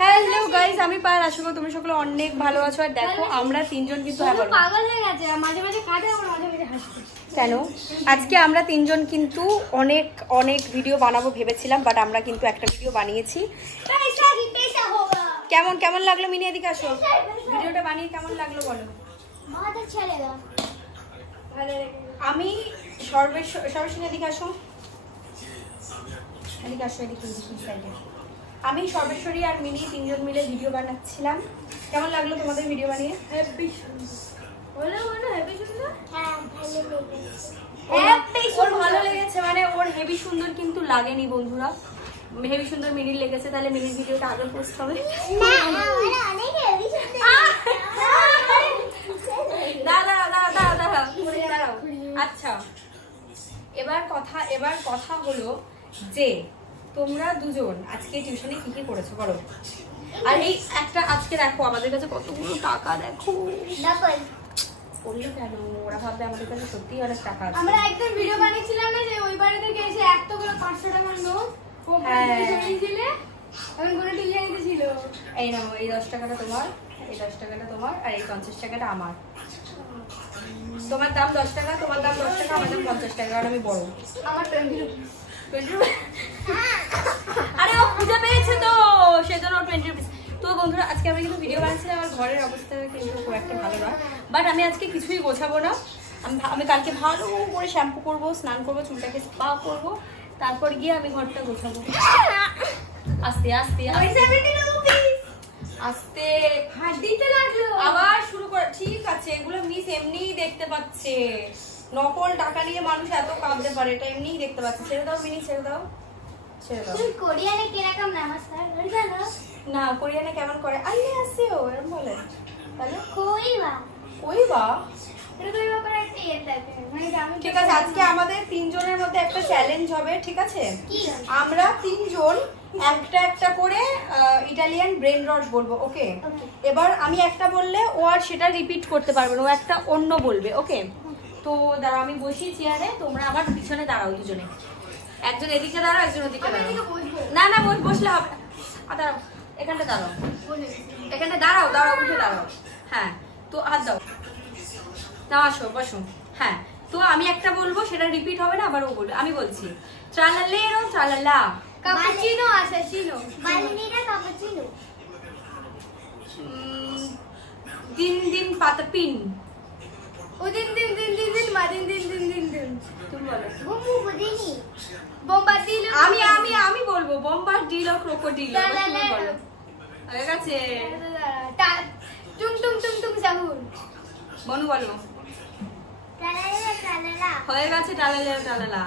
Hello guys, আমি পায়েল। আশা করি তুমি সকলে অনেক ভালো আছো। আর দেখো আমরা তিনজন কিন্তু পাগল হয়ে গেছে, মাঝে মাঝে খাটে আর মাঝে মাঝে হাসে। কেন আজকে আমরা তিনজন কিন্তু অনেক অনেক ভিডিও বানাবো ভেবেছিলাম, বাট আমরা কিন্তু একটা ভিডিও বানিয়েছি। কেমন কেমন লাগলো মিনি? এদিকে আসো। ভিডিওটা বানিয়ে কেমন লাগলো বলো। আমি সর্বেশ্বরী, এদিকে আসো, এদিকে আসো, এদিকে সাইডে। আমি সর্বেশ্বরী আর মিনি তিনজন মিলে ভিডিও বানাচ্ছিলাম। কেমন লাগলো তোমাদের ভিডিও বানিয়ে? হেভি সুন্দর। বলো বলো, হেভি সুন্দর। হ্যাঁ ওর ভালো লেগেছে, মানে ওর হেভি সুন্দর কিন্তু লাগেনি বন্ধুরা, হেভি সুন্দর মিনির লেগেছে। তাহলে মিনির ভিডিওটা আগে পোস্ট হবে। আচ্ছা, এবার কথা হলো যে তোমরা দুজন আজকে টিউশনে কি কি করেছো বলো। আর এই একটা আজকে দেখো আমাদের কাছে কতগুলো টাকা, দেখো বললো কেন, ওরা ভাববে আমাদের কাছে সত্যি অনেক টাকা আছে। আমরা একদম ভিডিও বানিয়েছিলাম না যে ওই বাড়ি থেকে এসে একটা করে 500 টাকার নোট দিলে আমি কোনো টিউশন দিয়েছিল। এই নাও, এই 10 টাকাটা তোমার, এই 10 টাকাটা তোমার, আর এই 50 টাকাটা আমার। তোমার দাম 10 টাকা, তোমার দাম 10 টাকা, আমার দাম 50 টাকা, কারণ আমি বড়। আমার 20 রুপিস। আরে ও খুঁজে পেয়েছে তো, সেজন্য 20 রুপিস। তো বন্ধুরা আজকে আমরা কিন্তু ভিডিও বানাচ্ছিলাম। আমার ঘরের অবস্থা কিন্তু খুব একটা ভালো না, বাট আমি আজকে কিছুই গোছাবো না। আমি কালকে ভালো করে শ্যাম্পু করবো, স্নান করবো, চুলটাকে স্পা করবো, তারপর গিয়ে আমি ঘরটা গোছাবো। আস্তে আস্তে আস্তে হাসিতে লাগলো, আবার শুরু করে। ঠিক আছে, এগুলো মিস এমনিই দেখতে পাচ্ছে। নকল টাকা নিয়ে মানুষ এত কাঁদতে পারে, এটা এমনিই দেখতে পাচ্ছে। ছেড়ে দাও মিনি, ছেড়ে দাও, ছেড়ে দাও। তুই কোরিয়ানে কিরকম নমস্কার জানো না, কোরিয়ানে কেমন করে আইলে আসে ও এরকম বলে। তাহলে কইবা কইবা, এটা কইবা করে একটা ইয়ে থাকে, মানে আমি ঠিক আছে। আজকে আমাদের তিনজনের মধ্যে একটা চ্যালেঞ্জ হবে, ঠিক আছে? কি আমরা তিনজন একটা একটা করে ইটালিয়ান ব্রেন রট বলবো, ওকে? এবার আমি একটা বললে ও আর সেটা রিপিট করতে পারবে না, ও একটা অন্য বলবে, ওকে? তো দাঁড়াও, আমি বসি চেয়ারে, তোমরা আমার পিছনে দাঁড়াও দুজনে। একজন এদিকে দাঁড়াও, একজন ওদিকে দাঁড়াও। না না, বসলে হবে না। দাঁড়াও, এখানটা দাঁড়াও, এখানটা দাঁড়াও, দাঁড়াও, উঠে দাঁড়াও। হ্যাঁ, তো হাত দাও, নাও, আসো, বসো। হ্যাঁ, তো আমি একটা বলবো, সেটা রিপিট হবে না, আবার ও বলবে। আমি বলছি ট্রালালেরো ট্রালালা, ক্যাপুচিনো অ্যাসাসিনো, বালিনিরা ক্যাপুচিনো, দিন দিন পাতাপিন, ও দিন দিন দিন দিন দিন মা দিন দিন দিন দিন দিন। তুমি বলো। বুবু বুদিনি, বোম্বাদিলো। আমি বলবো বোম্বার্ডিলো ক্রোকোডিলো, তুমি বলো। হয়ে গেছে। টুং টুং টুং টুং সাহুর, মনু বলো। টালালা টালালা, হয়ে গেছে, টালালেরো টালালা।